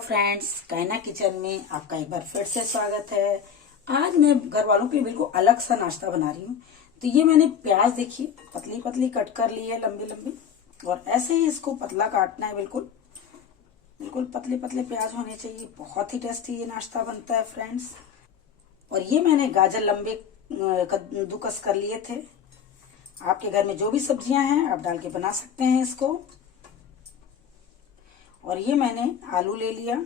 Friends, कायना kitchen में आपका एक बार फिर से स्वागत है। आज मैं घर वालों के लिए बिल्कुल अलग सा नाश्ता बना रही हूँ। तो ये मैंने प्याज देखिए पतली पतली कट कर ली है, लंबी लंबी, और ऐसे ही इसको पतला काटना है। बिल्कुल बिल्कुल पतले पतले प्याज होने चाहिए। बहुत ही टेस्टी ये नाश्ता बनता है फ्रेंड्स। और ये मैंने गाजर लंबे कद्दूकस कर लिए थे। आपके घर में जो भी सब्जियां हैं आप डाल के बना सकते हैं इसको। और ये मैंने आलू ले लिया,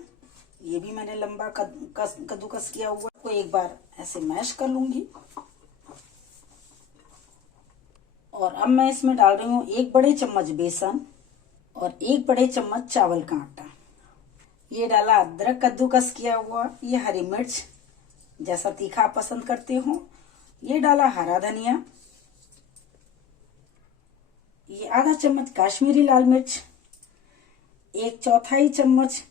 ये भी मैंने लंबा कद्दूकस किया हुआ। को एक बार ऐसे मैश कर लूंगी। और अब मैं इसमें डाल रही हूँ 1 बड़े चम्मच बेसन और 1 बड़े चम्मच चावल का आटा। ये डाला अदरक कद्दूकस किया हुआ, ये हरी मिर्च जैसा तीखा आप पसंद करते हो, ये डाला हरा धनिया, ये आधा चम्मच काश्मीरी लाल मिर्च, 1/4 चम्मच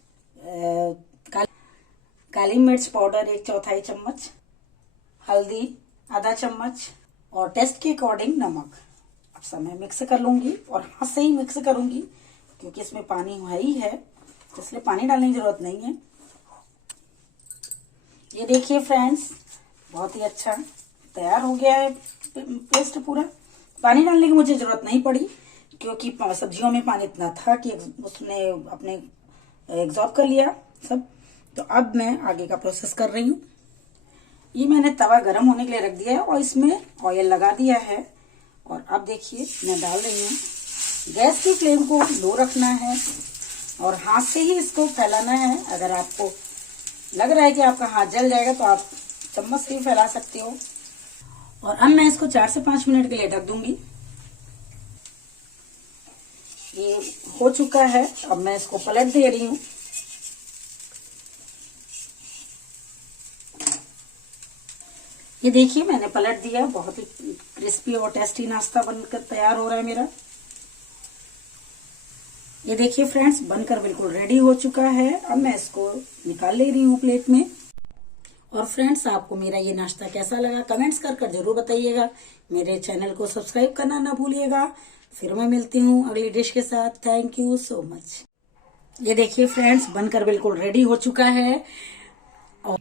काली मिर्च पाउडर, 1/4 चम्मच हल्दी, आधा चम्मच, और टेस्ट के अकॉर्डिंग नमक। अब सब मैं मिक्स कर लूंगी और हाथ से ही मिक्स करूंगी क्योंकि इसमें पानी है ही है, तो इसलिए पानी डालने की जरूरत नहीं है। ये देखिए फ्रेंड्स, बहुत ही अच्छा तैयार हो गया है पेस्ट पूरा। पानी डालने की मुझे जरूरत नहीं पड़ी क्योंकि सब्जियों में पानी इतना था कि उसने अपने एब्जॉर्ब कर लिया सब। तो अब मैं आगे का प्रोसेस कर रही हूँ। ये मैंने तवा गरम होने के लिए रख दिया है और इसमें ऑयल लगा दिया है। और अब देखिए मैं डाल रही हूँ। गैस की फ्लेम को लो रखना है और हाथ से ही इसको फैलाना है। अगर आपको लग रहा है कि आपका हाथ जल जाएगा तो आप चम्मच से ही फैला सकते हो। और अब मैं इसको 4 से 5 मिनट के लिए ढक दूंगी। ये हो चुका है, अब मैं इसको पलट दे रही हूँ। ये देखिए मैंने पलट दिया। बहुत ही क्रिस्पी और टेस्टी नाश्ता बनकर तैयार हो रहा है मेरा। ये देखिए फ्रेंड्स, बनकर बिल्कुल रेडी हो चुका है। अब मैं इसको निकाल ले रही हूँ प्लेट में। और फ्रेंड्स, आपको मेरा ये नाश्ता कैसा लगा कमेंट्स कर जरूर बताइएगा। मेरे चैनल को सब्सक्राइब करना ना भूलिएगा। फिर मैं मिलती हूँ अगली डिश के साथ। Thank you so much. ये देखिए फ्रेंड्स, बनकर बिल्कुल रेडी हो चुका है। और